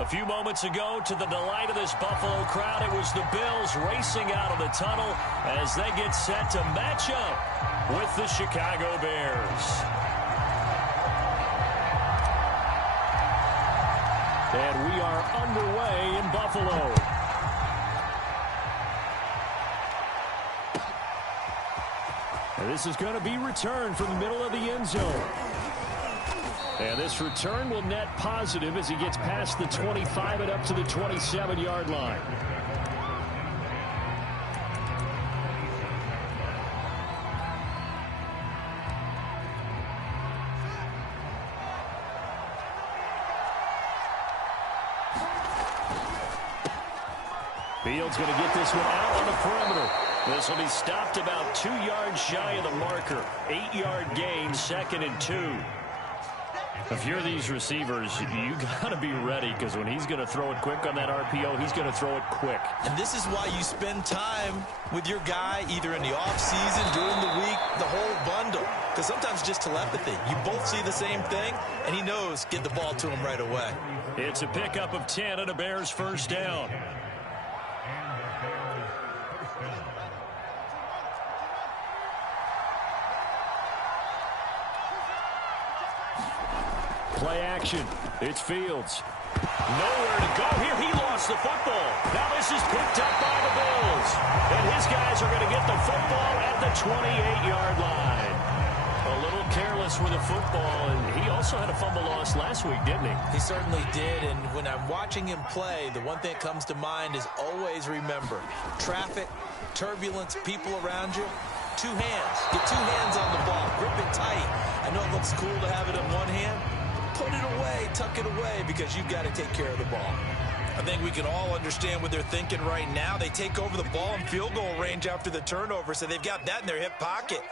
A few moments ago, to the delight of this Buffalo crowd, it was the Bills racing out of the tunnel as they get set to match up with the Chicago Bears. And we are underway in Buffalo. And this is going to be returned from the middle of the end zone. And this return will net positive as he gets past the 25 and up to the 27-yard line. Fields going to get this one out on the perimeter. This will be stopped about 2 yards shy of the marker. 8-yard gain, 2nd and 2. If you're these receivers, you got to be ready, because when he's going to throw it quick on that RPO, he's going to throw it quick. And this is why you spend time with your guy either in the offseason, during the week, the whole bundle. Because sometimes just telepathy. You both see the same thing, and he knows get the ball to him right away. It's a pickup of 10 and a Bears first down. Play action. It's Fields. Nowhere to go here. He lost the football. Now this is picked up by the Bills. And his guys are going to get the football at the 28-yard line. A little careless with the football, and he also had a fumble loss last week, didn't he? He certainly did, and when I'm watching him play, the one thing that comes to mind is always remember, traffic, turbulence, people around you, 2 hands. Get 2 hands on the ball. Grip it tight. I know it looks cool to have it in one hand. Put it away, tuck it away, because you've got to take care of the ball. I think we can all understand what they're thinking right now. They take over the ball in field goal range after the turnover, so they've got that in their hip pocket.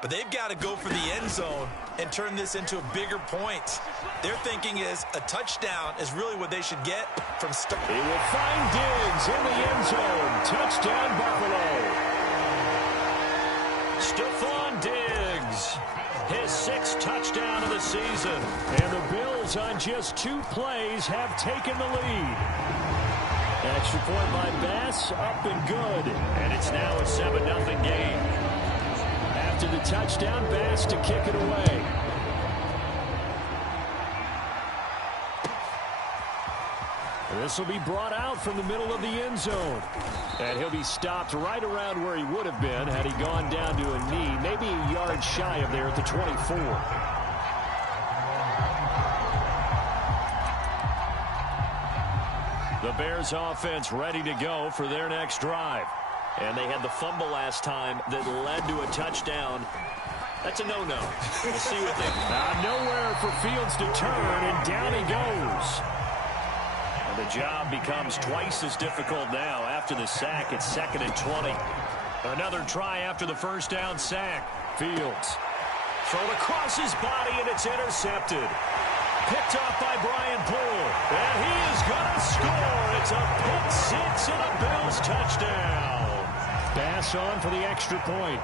But they've got to go for the end zone and turn this into a bigger point. Their thinking is a touchdown is really what they should get from start. He will find Diggs in the end zone. Touchdown, Buffalo. Stephon Diggs. His 6th touchdown of the season. And the Bills on just 2 plays have taken the lead. Extra point by Bass, up and good. And it's now a 7-0 game. After the touchdown, Bass to kick it away. This will be brought out from the middle of the end zone. And he'll be stopped right around where he would have been had he gone down to a knee, maybe a yard shy of there at the 24. The Bears offense ready to go for their next drive. And they had the fumble last time that led to a touchdown. That's a no-no. We'll see what they... nowhere for Fields to turn, and down he goes. The job becomes twice as difficult now after the sack. It's 2nd and 20. Another try after the first down sack. Fields thrown across his body, and it's intercepted. Picked off by Brian Poole. And he is going to score. It's a pick 6 and a Bills touchdown. Bass on for the extra point.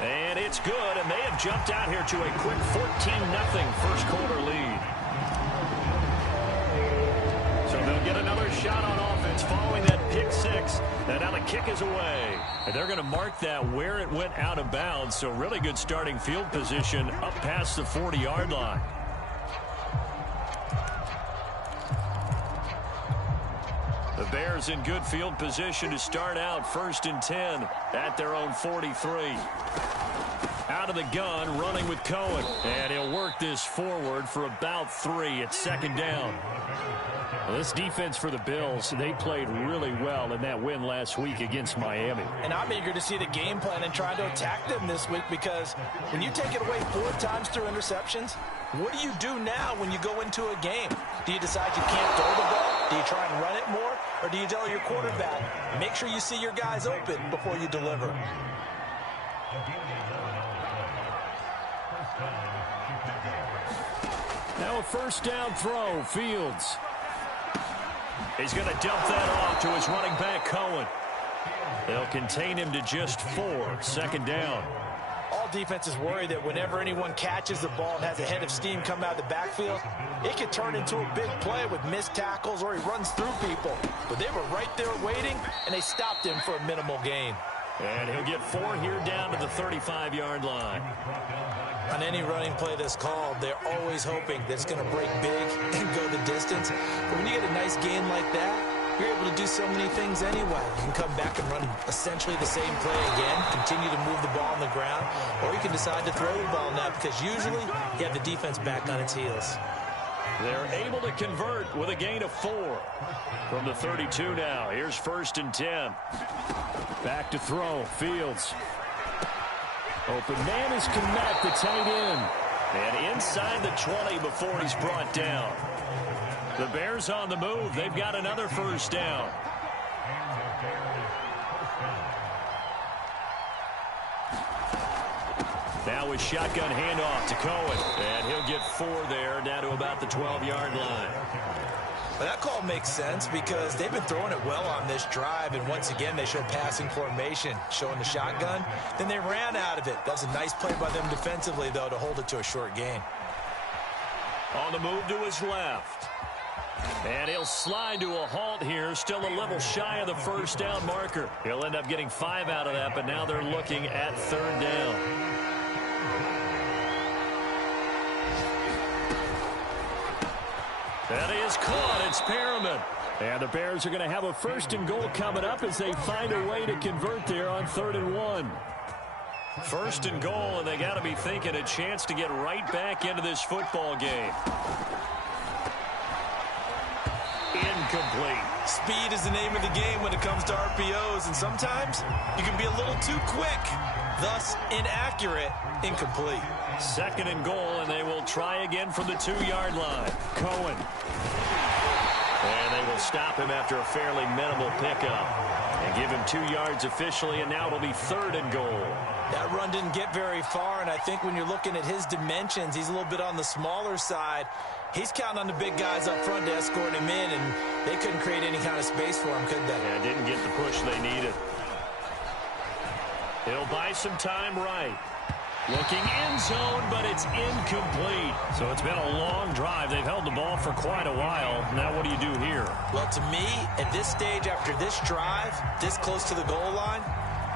And it's good, and they have jumped out here to a quick 14-0 first quarter lead. So they'll get another shot on offense following that pick 6. And now the kick is away. And they're going to mark that where it went out of bounds. So really good starting field position up past the 40-yard line. The Bears in good field position to start out 1st and 10 at their own 43. Out of the gun, running with Cohen. And he'll work this forward for about 3. It's 2nd down. Well, this defense for the Bills, they played really well in that win last week against Miami. And I'm eager to see the game plan and try to attack them this week, because when you take it away 4 times through interceptions, what do you do now when you go into a game? Do you decide you can't throw the ball? Do you try and run it more? Or do you tell your quarterback, make sure you see your guys open before you deliver? Now a first down throw, Fields. He's going to dump that off to his running back, Cohen. They'll contain him to just 4, 2nd down. All defenses worry that whenever anyone catches the ball and has a head of steam come out of the backfield, it could turn into a big play with missed tackles or he runs through people. But they were right there waiting, and they stopped him for a minimal gain. And he'll get 4 here down to the 35-yard line. On any running play that's called, they're always hoping that it's going to break big and go the distance. But when you get a nice gain like that, you're able to do so many things anyway. You can come back and run essentially the same play again, continue to move the ball on the ground, or you can decide to throw the ball now because usually you have the defense back on its heels. They're able to convert with a gain of 4 from the 32 now. Here's 1st and 10. Back to throw. Fields. Open man is Kmet, the tight end. And inside the 20 before he's brought down. The Bears on the move. They've got another 1st down. Now with shotgun handoff to Cohen. And he'll get 4 there, down to about the 12-yard line. Well, that call makes sense because they've been throwing it well on this drive, and once again they show passing formation, showing the shotgun. Then they ran out of it. That's a nice play by them defensively, though, to hold it to a short gain. On the move to his left. And he'll slide to a halt here, still a little shy of the 1st down marker. He'll end up getting 5 out of that, but now they're looking at 3rd down. That is caught. It's Perriman. And the Bears are going to have a 1st and goal coming up as they find a way to convert there on 3rd and 1. 1st and goal, and they got to be thinking a chance to get right back into this football game. Incomplete. Speed is the name of the game when it comes to RPOs, and sometimes you can be a little too quick. Thus, inaccurate, incomplete. 2nd and goal, and they will try again from the 2-yard line. Cohen. And they will stop him after a fairly minimal pickup. And give him 2 yards officially, and now it'll be 3rd and goal. That run didn't get very far, and I think when you're looking at his dimensions, he's a little bit on the smaller side. He's counting on the big guys up front to escort him in, and they couldn't create any kind of space for him, could they? Yeah, didn't get the push they needed. He'll buy some time right. Looking end zone, but it's incomplete. So it's been a long drive. They've held the ball for quite a while. Now what do you do here? Well, to me, at this stage, after this drive, this close to the goal line,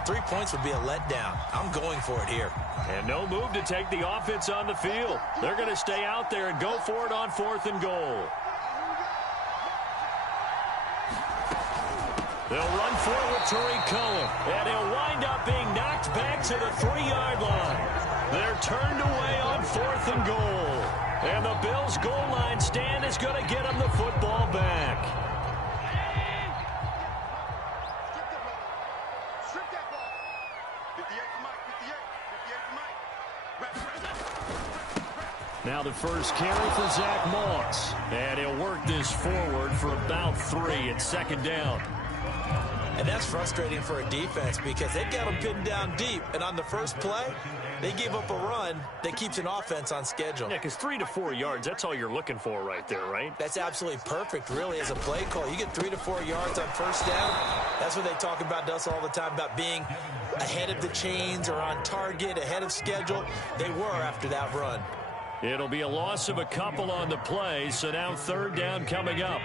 3 points would be a letdown. I'm going for it here. And no move to take the offense on the field. They're going to stay out there and go for it on 4th and goal. They'll run for it with Tariq Cohen. And he'll wind up being knocked back to the 3-yard line. They're turned away on 4th and goal. And the Bills' goal line stand is going to get them the football back. Now the first carry for Zach Moss. And he'll work this forward for about 3. It's 2nd down. And that's frustrating for a defense because they've got them pinned down deep. And on the first play, they gave up a run that keeps an offense on schedule. Yeah, because 3 to 4 yards, that's all you're looking for right there, right? That's absolutely perfect, really, as a play call. You get 3 to 4 yards on 1st down. That's what they talk about to us all the time, about being ahead of the chains or on target, ahead of schedule. They were after that run. It'll be a loss of a couple on the play, so now 3rd down coming up.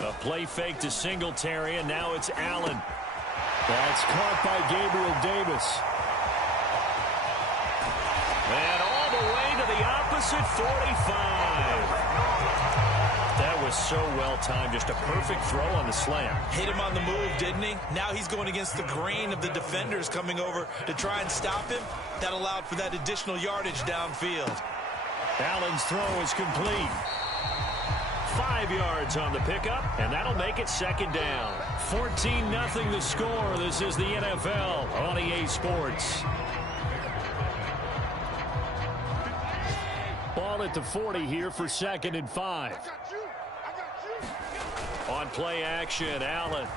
A play fake to Singletary, and now it's Allen. That's caught by Gabriel Davis. And all the way to the opposite 45. That was so well timed. Just a perfect throw on the slam. Hit him on the move, didn't he? Now he's going against the grain of the defenders coming over to try and stop him. That allowed for that additional yardage downfield. Allen's throw is complete. 5 yards on the pickup, and that'll make it 2nd down. 14-0 the score. This is the NFL on EA Sports. Ball at the 40 here for 2nd and 5. On play action, Allen.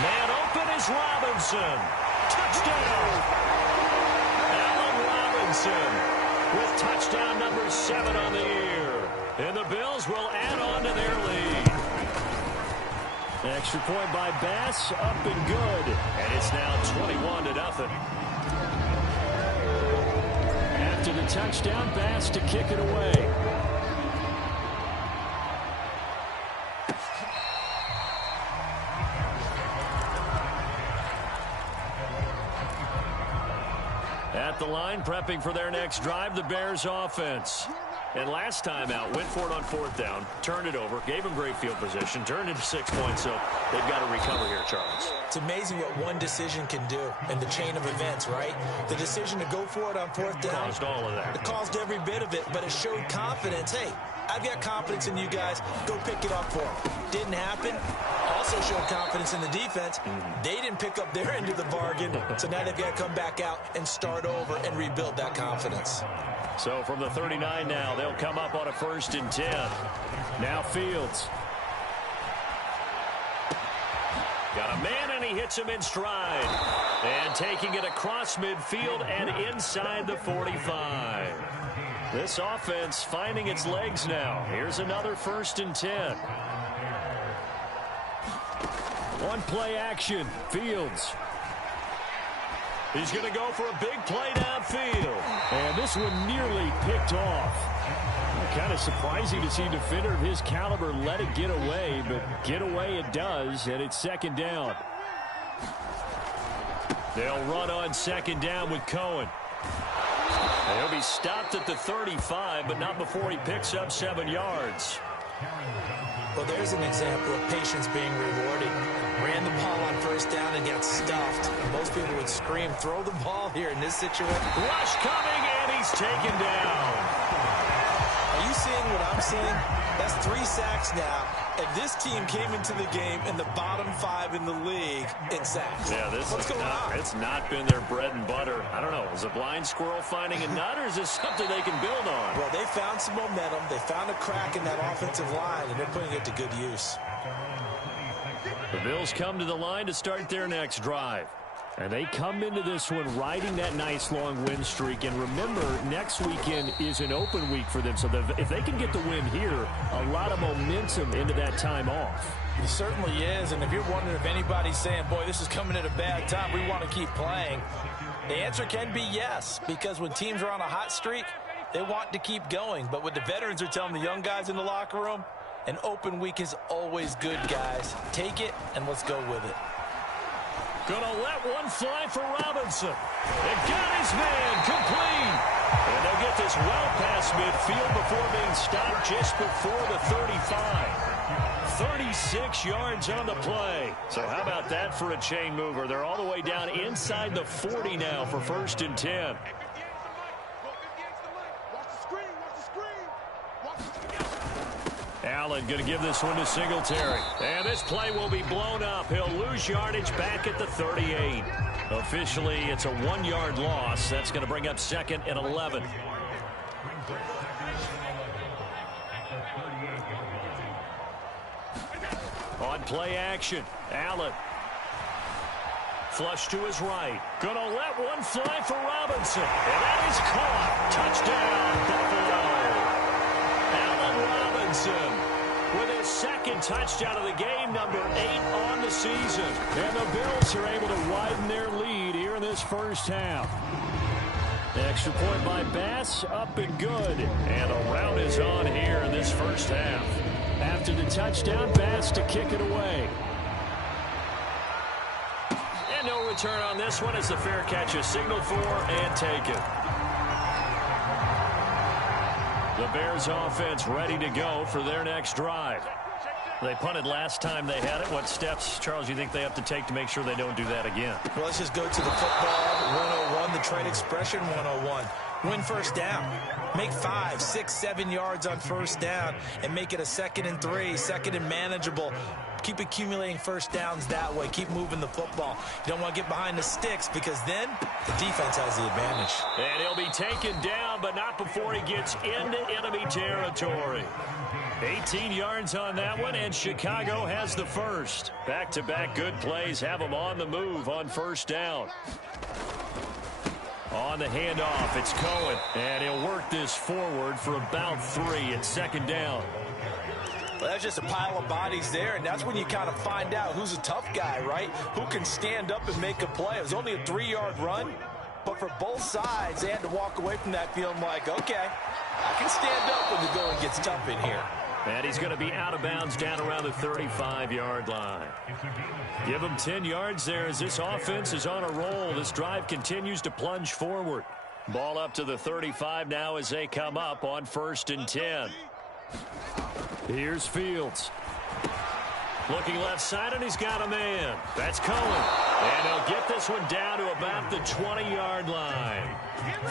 Man open is Robinson. Touchdown. Robinson with touchdown number 7 on the year. And the Bills will add on to their lead. Extra point by Bass, up and good. And it's now 21-0. After the touchdown, Bass to kick it away. At the line, prepping for their next drive, the Bears offense. And last time out, went for it on 4th down, turned it over, gave them great field position, turned it 6 points, so they've got to recover here, Charles. It's amazing what one decision can do in the chain of events, right? The decision to go for it on 4th down. Caused all of that. It caused every bit of it, but it showed confidence. Hey, I've got confidence in you guys. Go pick it up for them. Didn't happen. Also showed confidence in the defense. They didn't pick up their end of the bargain, so now they've got to come back out and start over and rebuild that confidence. So from the 39 now, they'll come up on a 1st and 10. Now Fields. Got a man, and he hits him in stride. And taking it across midfield and inside the 45. This offense finding its legs now. Here's another 1st and 10. One play action. Fields. He's going to go for a big play downfield. And this one nearly picked off. Kind of surprising to see a defender of his caliber let it get away, but get away it does, and it's 2nd down. They'll run on 2nd down with Cohen. And he'll be stopped at the 35, but not before he picks up 7 yards. Well, there's an example of patience being rewarded. Ran the ball on 1st down and got stuffed. Most people would scream, throw the ball here in this situation. Rush coming, and he's taken down. Are you seeing what I'm seeing? That's 3 sacks now. And this team came into the game in the bottom 5 in the league in sacks. Yeah, what's going on? It's not been their bread and butter. I don't know. Is a blind squirrel finding a nut, or is this something they can build on? Well, they found some momentum. They found a crack in that offensive line, and they're putting it to good use. The Bills come to the line to start their next drive. And they come into this one riding that nice long win streak. And remember, next weekend is an open week for them. So if they can get the win here, a lot of momentum into that time off. It certainly is. And if you're wondering if anybody's saying, boy, this is coming at a bad time, we want to keep playing, the answer can be yes. Because when teams are on a hot streak, they want to keep going. But what the veterans are telling the young guys in the locker room, an open week is always good, guys. Take it, and let's go with it. Gonna let one fly for Robinson. They got his man complete. And they'll get this well past midfield before being stopped just before the 35. 36 yards on the play. So how about that for a chain mover? They're all the way down inside the 40 now for 1st and 10. Allen going to give this one to Singletary. And this play will be blown up. He'll lose yardage back at the 38. Officially, it's a 1-yard loss. That's going to bring up 2nd and 11. On play action, Allen. Flush to his right. Gonna let one fly for Robinson. And that is caught. Touchdown, Buffalo. Allen Robinson with his 2nd touchdown of the game, number 8 on the season. And the Bills are able to widen their lead here in this 1st half. Extra point by Bass, up and good. And a rout is on here in this 1st half. After the touchdown, Bass to kick it away. And no return on this one as the fair catch is signaled for and taken. The Bears offense ready to go for their next drive. They punted last time they had it. What steps, Charles, you think they have to take to make sure they don't do that again? Well, let's just go to the football 101, the trade expression 101. Win 1st down. Make 5, 6, 7 yards on 1st down and make it a 2nd and 3, 2nd and manageable. Keep accumulating 1st downs that way. Keep moving the football. You don't want to get behind the sticks because then the defense has the advantage. And he'll be taken down, but not before he gets into enemy territory. 18 yards on that one, and Chicago has the first. Back-to-back good plays have them on the move on 1st down. On the handoff, it's Cohen. And he'll work this forward for about 3. It's second down. Well, that's just a pile of bodies there, and that's when you kind of find out who's a tough guy, right? Who can stand up and make a play. It was only a 3-yard run, but for both sides, they had to walk away from that feeling like, okay, I can stand up when the going gets tough in here. And he's going to be out of bounds down around the 35-yard line. Give him 10 yards there as this offense is on a roll. This drive continues to plunge forward. Ball up to the 35 now as they come up on 1st and 10. Here's Fields. Looking left side, and he's got a man. That's Cohen. And he'll get this one down to about the 20-yard line.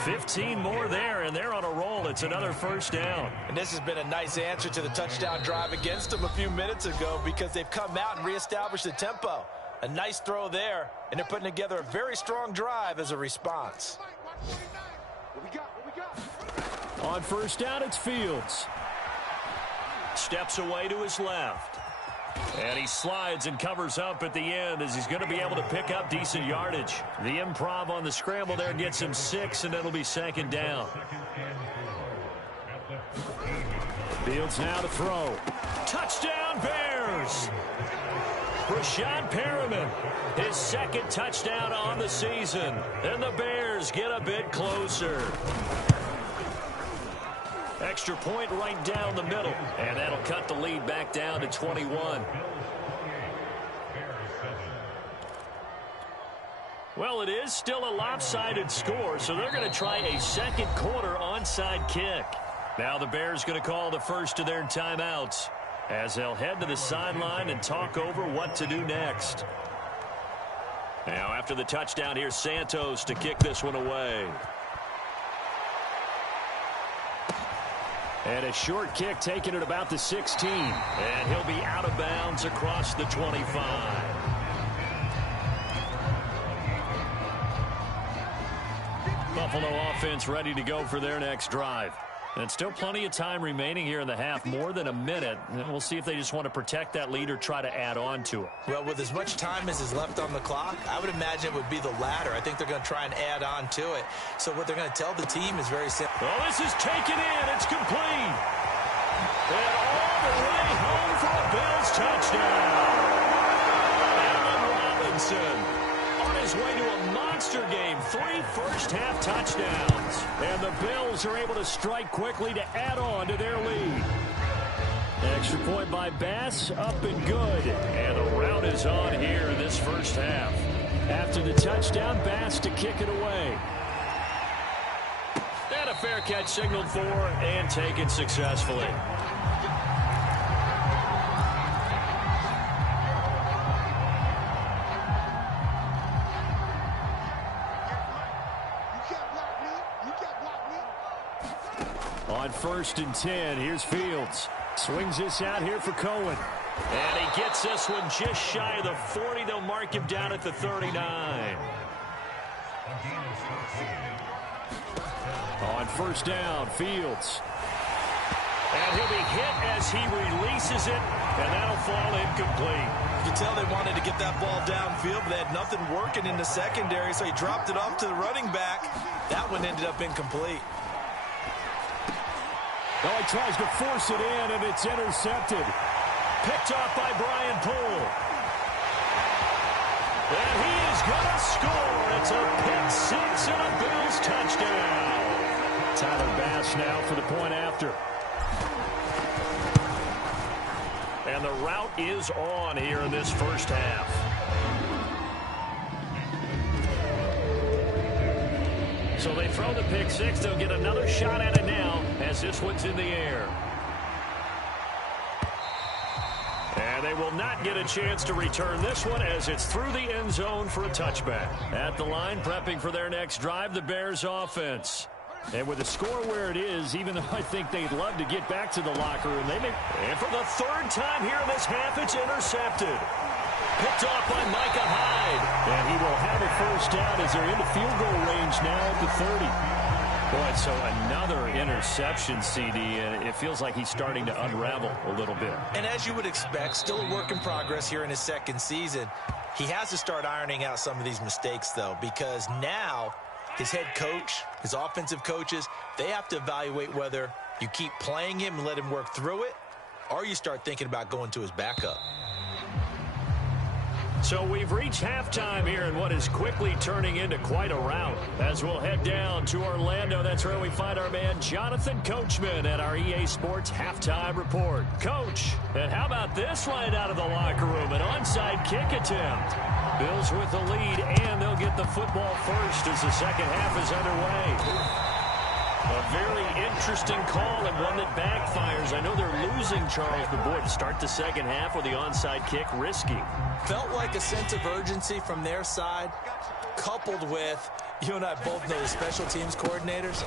15 more there, and they're on a roll. It's another first down. And this has been a nice answer to the touchdown drive against them a few minutes ago because they've come out and reestablished the tempo. A nice throw there, and they're putting together a very strong drive as a response. On first down, it's Fields. Steps away to his left. And he slides and covers up at the end as he's going to be able to pick up decent yardage. The improv on the scramble there gets him 6, and it'll be second down. Fields now to throw. Touchdown, Bears! Rashad Perriman, his second touchdown on the season. And the Bears get a bit closer. Extra point right down the middle. And that'll cut the lead back down to 21. Well, it is still a lopsided score, so they're going to try a second quarter onside kick. Now the Bears going to call the first of their timeouts as they'll head to the sideline and talk over what to do next. Now after the touchdown, here's Santos to kick this one away. And a short kick taken at about the 16. And he'll be out of bounds across the 25. Buffalo offense ready to go for their next drive. And still plenty of time remaining here in the half, more than a minute. And we'll see if they just want to protect that lead or try to add on to it. Well, with as much time as is left on the clock, I would imagine it would be the latter. I think they're going to try and add on to it. So what they're going to tell the team is very simple. Well, this is taken in. It's complete. And all the way home for a Bills touchdown. Allen Robinson on his way to a monster game. 3 first-half touchdowns. And the Bills are able to strike quickly to add on to their lead. Extra point by Bass, up and good. And the route is on here in this first half. After the touchdown, Bass to kick it away. And a fair catch signaled for and taken successfully. On 1st and 10, here's Fields. Swings this out here for Cohen. And he gets this one just shy of the 40. They'll mark him down at the 39. On 1st down, Fields. And he'll be hit as he releases it, and that'll fall incomplete. You can tell they wanted to get that ball downfield, but they had nothing working in the secondary, so he dropped it off to the running back. That one ended up incomplete. Well, he tries to force it in, and it's intercepted. Picked off by Brian Poole. And he is going to score. It's a pick six and a Bills touchdown. Tyler Bass now for the point after. And the route is on here in this first half. So they throw the pick six. They'll get another shot at it now as this one's in the air. And they will not get a chance to return this one as it's through the end zone for a touchback. At the line, prepping for their next drive, the Bears offense. And with the score where it is, even though I think they'd love to get back to the locker room, and for the third time here in this half, it's intercepted. Picked off by Micah Hyde. And he will have a first down as they're into field goal range now at the 30. Boy, so another interception, CD, and it feels like he's starting to unravel a little bit. And as you would expect, still a work in progress here in his second season. He has to start ironing out some of these mistakes, though, because now his head coach, his offensive coaches, they have to evaluate whether you keep playing him and let him work through it, or you start thinking about going to his backup. So we've reached halftime here in what is quickly turning into quite a rout. As we'll head down to Orlando, that's where we find our man Jonathan Coachman at our EA Sports Halftime Report. Coach, and how about this right out of the locker room? An onside kick attempt. Bills with the lead, and they'll get the football first as the second half is underway. A very interesting call and one that backfires. I know they're losing, Charles, but boy, to start the second half with the onside kick, risky. Felt like a sense of urgency from their side, coupled with, you and I both know the special teams coordinators,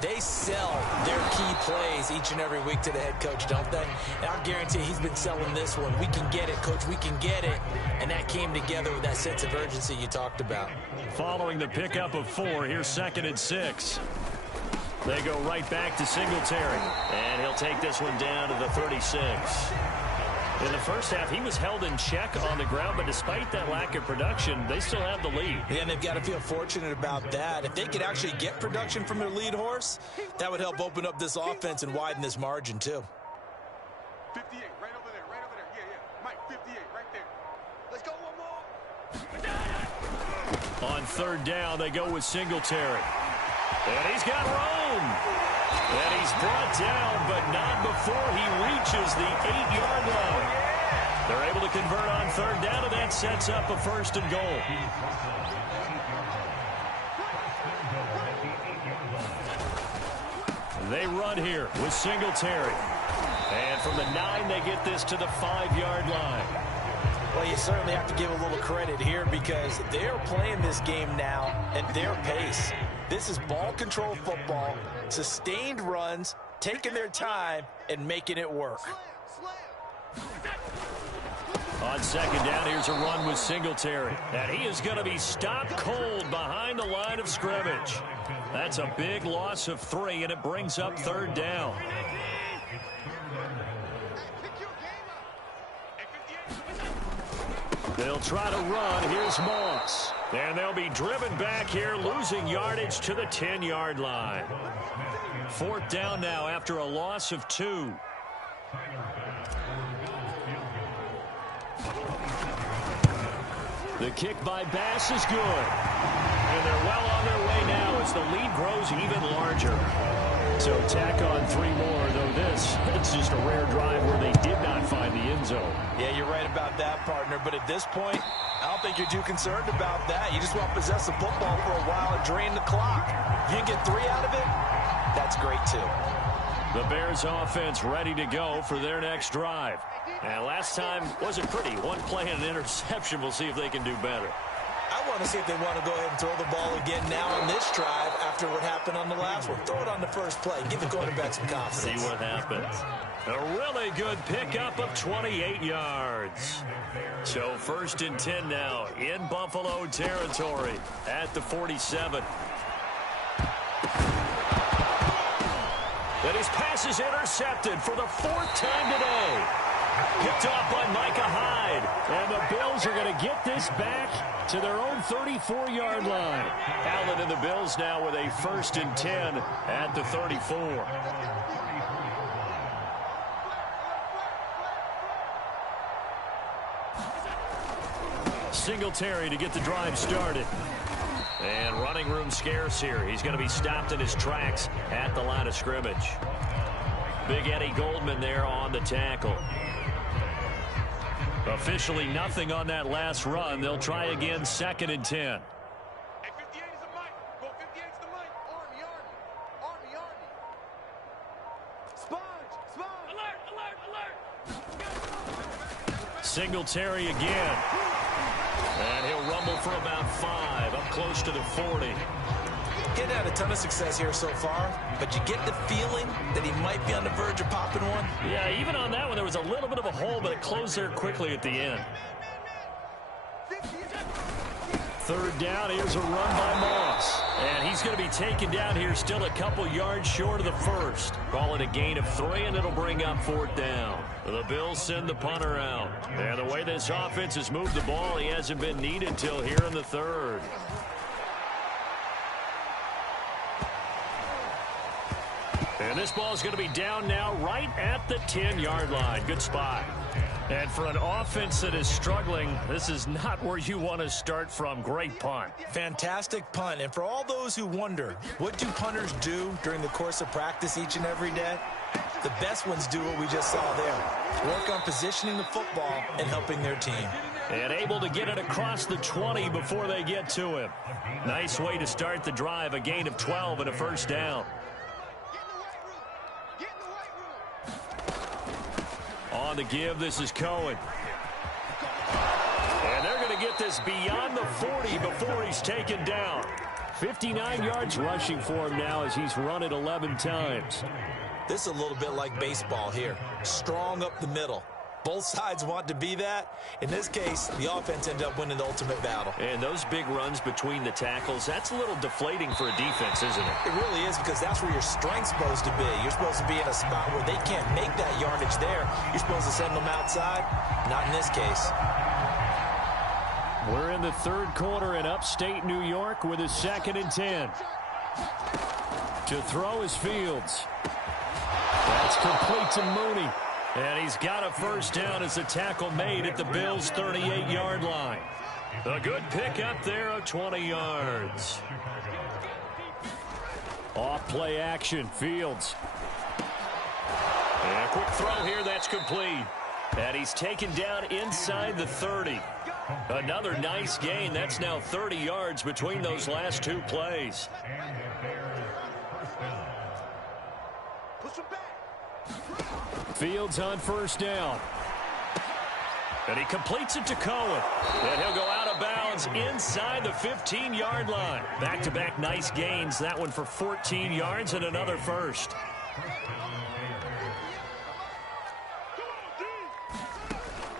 they sell their key plays each and every week to the head coach, don't they? And I guarantee he's been selling this one. We can get it, coach, we can get it. And that came together with that sense of urgency you talked about. Following the pickup of 4, here's 2nd and 6. They go right back to Singletary, and he'll take this one down to the 36. In the first half, he was held in check on the ground, but despite that lack of production, they still have the lead. Yeah, and they've got to feel fortunate about that. If they could actually get production from their lead horse, that would help open up this offense and widen this margin, too. 58, right over there, right over there. Yeah. Mike, 58, right there. Let's go one more. On 3rd down, they go with Singletary. And he's got room. And he's brought down, but not before he reaches the 8-yard line. They're able to convert on 3rd down, and that sets up a 1st and goal. They run here with Singletary. And from the 9, they get this to the 5-yard line. Well, you certainly have to give a little credit here because they're playing this game now at their pace. This is ball control football, sustained runs, taking their time, and making it work. On 2nd down, here's a run with Singletary. And he is going to be stopped cold behind the line of scrimmage. That's a big loss of 3, and it brings up 3rd down. They'll try to run. Here's Moss. And they'll be driven back here, losing yardage to the 10-yard line. 4th down now after a loss of 2. The kick by Bass is good. And they're well on their way now as the lead grows even larger. So tack on 3 more, though it's just a rare drive where they did not find the end zone. Yeah, you're right about that, partner. But at this point, I don't think you're too concerned about that. You just want to possess the football for a while and drain the clock. If you can get 3 out of it, that's great, too. The Bears offense ready to go for their next drive. And last time wasn't pretty. 1 play and an interception. We'll see if they can do better. I want to see if they want to go ahead and throw the ball again now on this drive after what happened on the last one. Throw it on the first play. Give the quarterback some confidence. See what happens. A really good pickup of 28 yards. So 1st and 10 now in Buffalo territory at the 47. But his pass is intercepted for the 4th time today. Picked off by Micah Hyde. And the Bills are going to get this back to their own 34-yard line. Allen and the Bills now with a 1st and 10 at the 34. Singletary to get the drive started. And running room scarce here. He's going to be stopped in his tracks at the line of scrimmage. Big Eddie Goldman there on the tackle. Officially nothing on that last run. They'll try again 2nd and 10. Hey, 58 is the mic. Go 58 is the mic. Army, Army. Army, Army. Sponge. Alert. Singletary again. And he'll rumble for about 5, up close to the 40. Getting had a ton of success here so far, but you get the feeling that he might be on the verge of popping one. Yeah, even on that one, there was a little bit of a hole, but it closed there quickly at the end. 3rd down, here's a run by Moss. And he's going to be taken down here, still a couple yards short of the 1st. Call it a gain of 3, and it'll bring up 4th down. The Bills send the punter out. And the way this offense has moved the ball, he hasn't been needed till here in the 3rd. And this ball is going to be down now right at the 10-yard line. Good spot. And for an offense that is struggling, this is not where you want to start from. Great punt. Fantastic punt. And for all those who wonder, what do punters do during the course of practice each and every day? The best ones do what we just saw there. Work on positioning the football and helping their team. And able to get it across the 20 before they get to him. Nice way to start the drive. A gain of 12 and a first down. On the give, this is Cohen. And they're going to get this beyond the 40 before he's taken down. 59 yards rushing for him now as he's run it 11 times. This is a little bit like baseball here. Strong up the middle. Both sides want to be that. In this case, the offense ended up winning the ultimate battle. And those big runs between the tackles, that's a little deflating for a defense, isn't it? It really is, because that's where your strength's supposed to be. You're supposed to be in a spot where they can't make that yardage there. You're supposed to send them outside. Not in this case. We're in the third quarter in upstate New York with a 2nd and 10. To throw is Fields. That's complete to Mooney. And he's got a first down as the tackle made at the Bills' 38-yard line. A good pickup there of 20 yards. Off play action, Fields. And a quick throw here, that's complete. And he's taken down inside the 30. Another nice gain. That's now 30 yards between those last two plays. Fields on first down. And he completes it to Cohen. And he'll go out of bounds inside the 15-yard line. Back-to-back nice gains. That one for 14 yards and another first.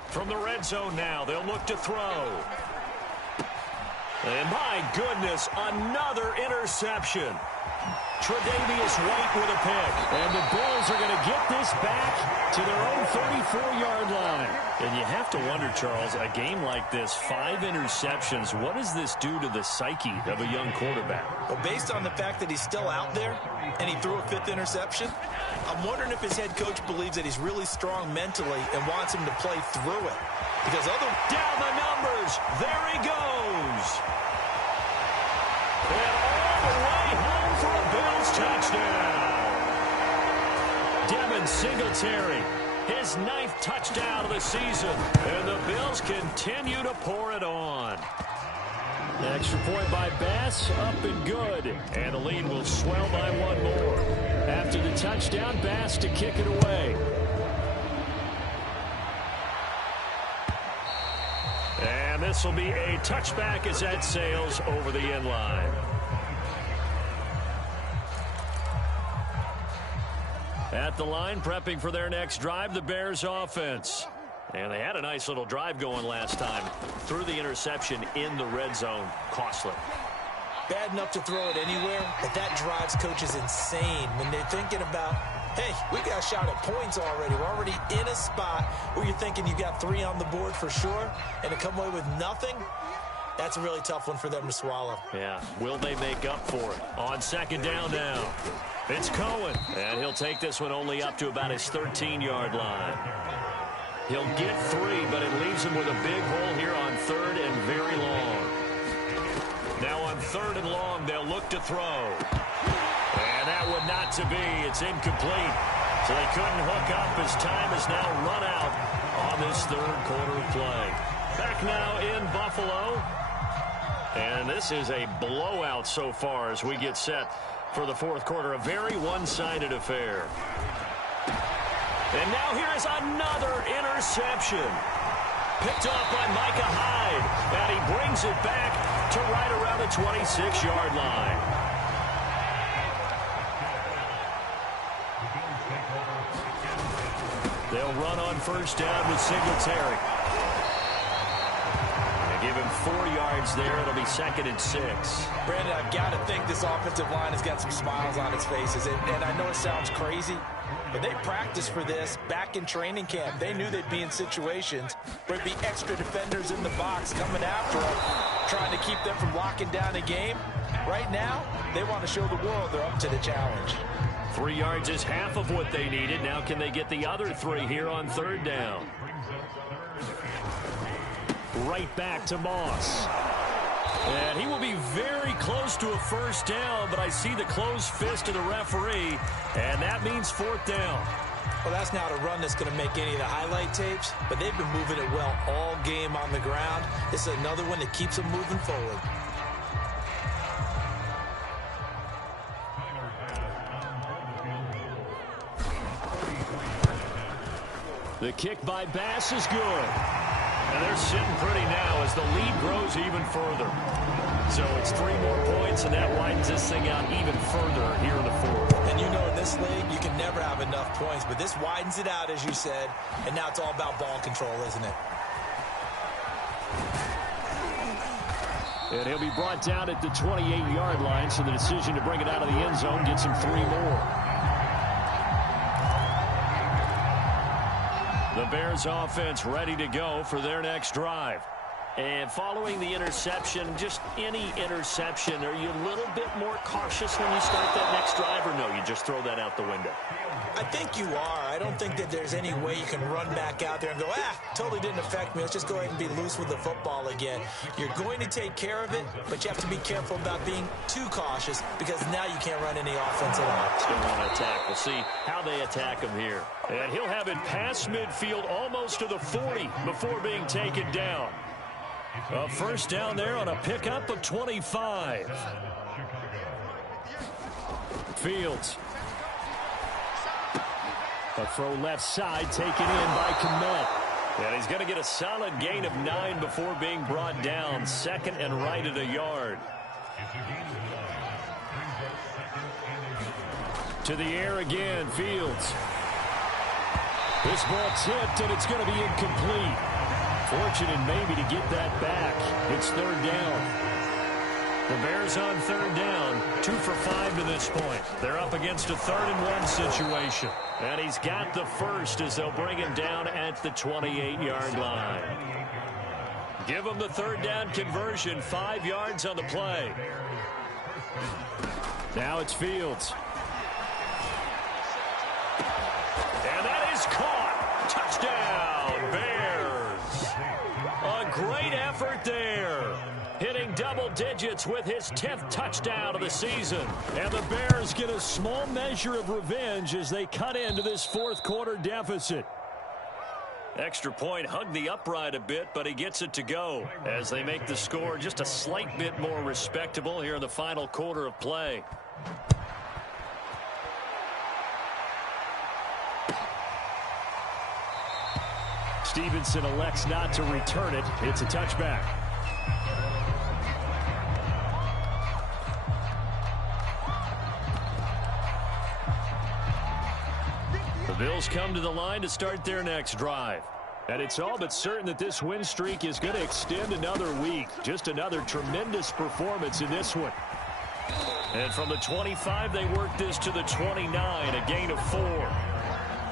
From the red zone now, they'll look to throw. And my goodness, another interception. Tre'Davious White with a pick. And the Bills are going to get this back to their own 34-yard line. And you have to wonder, Charles, a game like this, 5 interceptions, what does this do to the psyche of a young quarterback? Well, based on the fact that he's still out there and he threw a 5th interception, I'm wondering if his head coach believes that he's really strong mentally and wants him to play through it. Because down the numbers. There he goes. And all the way home for a Bills touchdown. Devin Singletary, his 9th touchdown of the season. And the Bills continue to pour it on. Extra point by Bass, up and good. And the lead will swell by 1 more. After the touchdown, Bass to kick it away. And this will be a touchback as that sails over the end line. At the line, prepping for their next drive, the Bears offense. And they had a nice little drive going last time. Threw the interception in the red zone. Costly. bad enough to throw it anywhere, but that drives coaches insane when they're thinking about, hey, we got a shot at points already. We're already in a spot where you're thinking you got 3 on the board for sure, and to come away with nothing, that's a really tough one for them to swallow. Yeah, will they make up for it? On second down now, it's Cohen, and he'll take this one only up to about his 13-yard line. He'll get 3, but it leaves him with a big hole here on third and very long. Now on third and long, they'll look to throw. And that would not to be. It's incomplete. So they couldn't hook up as time is now run out on this third quarter of play. Back now in Buffalo. And this is a blowout so far as we get set for the fourth quarter. A very one-sided affair. And now here is another interception. Picked off by Micah Hyde. And he brings it back to right around the 26-yard line. They'll run on first down with Singletary. They give him 4 yards there. It'll be 2nd and 6. Brandon, I've got to think this offensive line has got some smiles on its faces. And I know it sounds crazy, but they practiced for this back in training camp. They knew they'd be in situations where it'd be extra defenders in the box coming after them, trying to keep them from locking down a game. Right now, they want to show the world they're up to the challenge. 3 yards is half of what they needed. Now can they get the other 3 here on third down? Right back to Moss. And he will be very close to a first down, but I see the closed fist of the referee, and that means fourth down. Well, that's not a run that's going to make any of the highlight tapes, but they've been moving it well all game on the ground. This is another one that keeps them moving forward. The kick by Bass is good. And they're sitting pretty now as the lead grows even further. So it's 3 more points, and that widens this thing out even further here in the fourth. And you know in this league, you can never have enough points, but this widens it out, as you said, and now it's all about ball control, isn't it? And he'll be brought down at the 28-yard line, so the decision to bring it out of the end zone gets him 3 more. The Bears offense ready to go for their next drive. And following the interception, just any interception, are you a little bit more cautious when you start that next drive, or no, you just throw that out the window? I think you are. I don't think that there's any way you can run back out there and go, totally didn't affect me. Let's just go ahead and be loose with the football again. You're going to take care of it, but you have to be careful about being too cautious because now you can't run any offense at all. Still want to attack. We'll see how they attack him here. And he'll have it past midfield almost to the 40 before being taken down. A first down there on a pickup of 25. Fields. A throw left side taken in by Kmet. And he's going to get a solid gain of 9 before being brought down. Second and right at a yard. To the air again, Fields. This ball tipped, and it's going to be incomplete. Fortunate maybe to get that back. It's third down. The Bears on third down, 2 for 5 to this point. They're up against a 3rd-and-1 situation. And he's got the first as they'll bring him down at the 28-yard line. Give him the third down conversion, 5 yards on the play. Now it's Fields. And that is caught. Touchdown, Bears. A great effort there. Hitting double digits with his 10th touchdown of the season. And the Bears get a small measure of revenge as they cut into this fourth quarter deficit. Extra point hugged the upright a bit, but he gets it to go as they make the score just a slight bit more respectable here in the final quarter of play. Stevenson elects not to return it. It's a touchback. The Bills come to the line to start their next drive. And it's all but certain that this win streak is going to extend another week. Just another tremendous performance in this one. And from the 25, they work this to the 29, a gain of 4.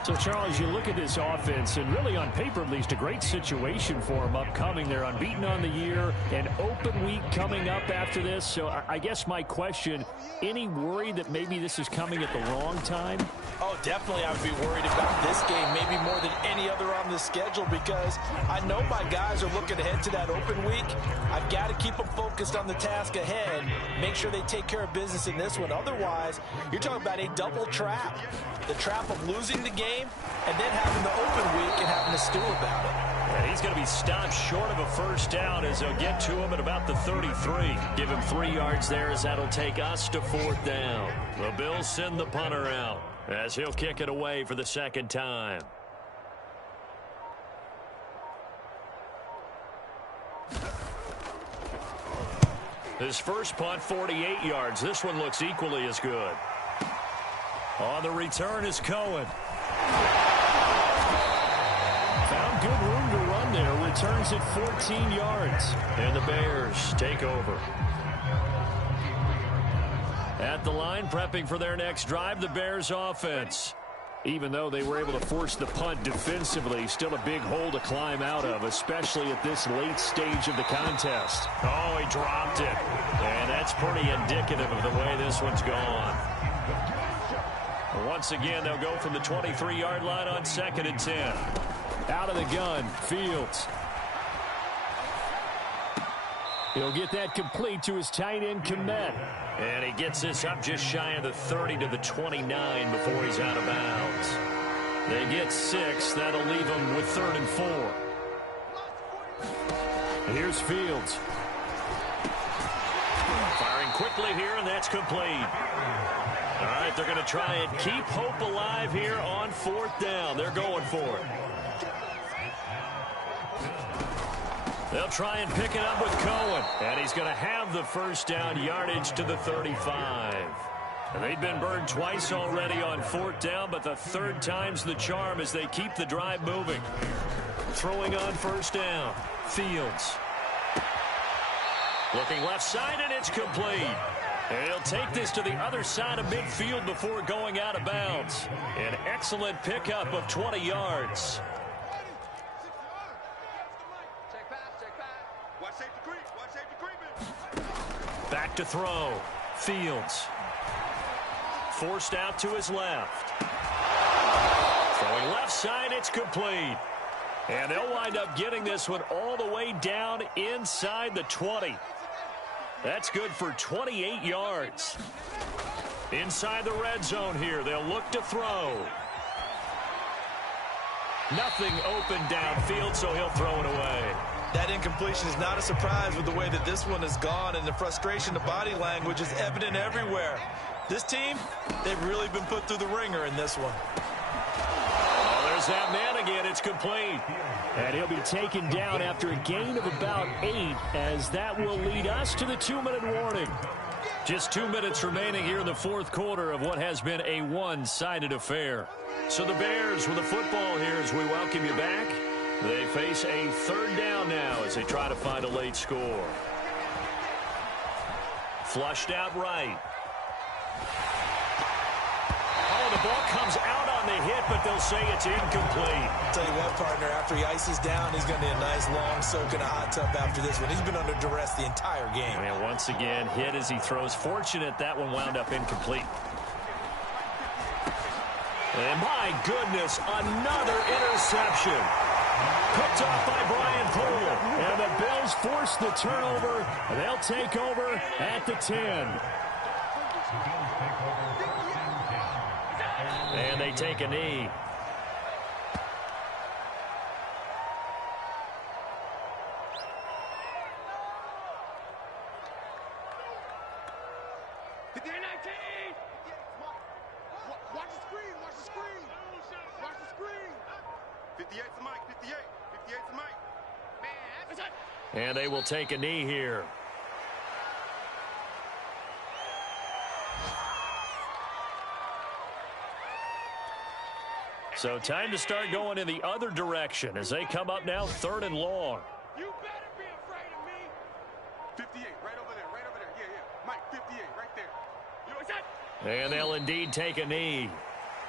So, Charles, you look at this offense, and really on paper at least, a great situation for them upcoming. They're unbeaten on the year, an open week coming up after this. So I guess my question, any worry that maybe this is coming at the wrong time? Oh, definitely I would be worried about this game, maybe more than any other on the schedule, because I know my guys are looking ahead to that open week. I've got to keep them focused on the task ahead, make sure they take care of business in this one. Otherwise, you're talking about a double trap. The trap of losing the game and then having the open week and having to stew about it. And he's going to be stopped short of a first down as they'll get to him at about the 33. Give him 3 yards there as that'll take us to fourth down. The Bills send the punter out as he'll kick it away for the second time. His first punt, 48 yards. This one looks equally as good. On the return is Cohen. Found good room to run there. Returns at 14 yards. And the Bears take over. At the line, prepping for their next drive, the Bears offense. Even though they were able to force the punt defensively, still a big hole to climb out of, especially at this late stage of the contest. Oh, he dropped it. And that's pretty indicative of the way this one's gone. once again, they'll go from the 23-yard line on 2nd and 10. Out of the gun, Fields. He'll get that complete to his tight end, Kmet. And he gets this up just shy of the 30 to the 29 before he's out of bounds. They get 6. That'll leave them with 3rd and 4. Here's Fields. Firing quickly here, and that's complete. All right, they're going to try and keep hope alive here on 4th down. They're going for it. They'll try and pick it up with Cohen. And he's going to have the first down yardage to the 35. And they've been burned twice already on 4th down, but the 3rd time's the charm as they keep the drive moving. Throwing on 1st down. Fields. Looking left side, and it's complete. And he'll take this to the other side of midfield before going out of bounds. An excellent pickup of 20 yards. Back to throw. Fields. Forced out to his left. Throwing left side, it's complete. And they'll wind up getting this one all the way down inside the 20. That's good for 28 yards. Inside the red zone here, they'll look to throw. Nothing open downfield, so he'll throw it away. That incompletion is not a surprise with the way that this one has gone, and the frustration, the body language is evident everywhere. This team, they've really been put through the ringer in this one. Oh, there's that man again. It's complete. And he'll be taken down after a gain of about 8, as that will lead us to the 2-minute warning. Just 2 minutes remaining here in the 4th quarter of what has been a one-sided affair. So the Bears with the football here as we welcome you back. They face a 3rd down now as they try to find a late score. Flushed out right. Oh, the ball comes out on the hit, but they'll say it's incomplete. Tell you what, partner, after he ices down, he's going to need a nice long soak in a hot tub after this one. He's been under duress the entire game. And once again, hit as he throws. Fortunate that one wound up incomplete. And my goodness, another interception. Picked off by Brian Poole. And the Bills force the turnover. And they'll take over at the 10. And they take a knee. Watch the screen, watch the screen. Watch the screen. 58's the mic, 58. 58's the mic. Man, that's it. And they will take a knee here. So time to start going in the other direction as they come up now 3rd and long. You better be afraid of me. 58, right over there, right over there. Yeah, yeah. Mike, 58, right there. You know what's that? And they'll indeed take a knee.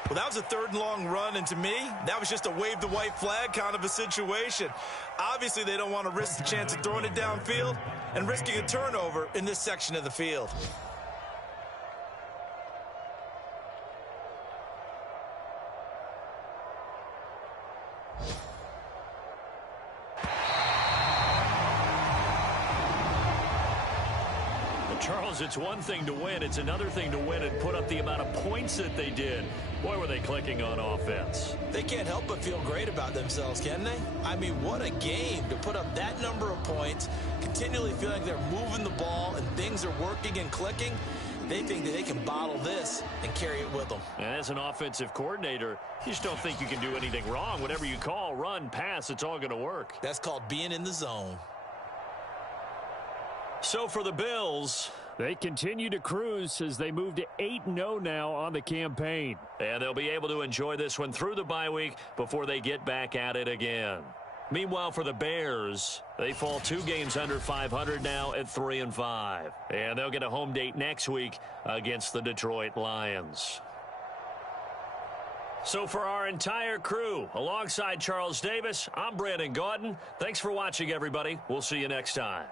Well, that was a 3rd and long run, and to me, that was just a wave the white flag kind of a situation. Obviously, they don't want to risk the chance of throwing it downfield and risking a turnover in this section of the field. Charles, it's one thing to win. It's another thing to win and put up the amount of points that they did. Boy, were they clicking on offense. They can't help but feel great about themselves, can they? I mean, what a game to put up that number of points, continually feeling like they're moving the ball and things are working and clicking. They think that they can bottle this and carry it with them. And as an offensive coordinator, you just don't think you can do anything wrong. Whatever you call, run, pass, it's all going to work. That's called being in the zone. So for the Bills, they continue to cruise as they move to 8-0 now on the campaign. And they'll be able to enjoy this one through the bye week before they get back at it again. Meanwhile, for the Bears, they fall 2 games under 500 now at 3-5. And they'll get a home date next week against the Detroit Lions. So for our entire crew, alongside Charles Davis, I'm Brandon Gaudin. Thanks for watching, everybody. We'll see you next time.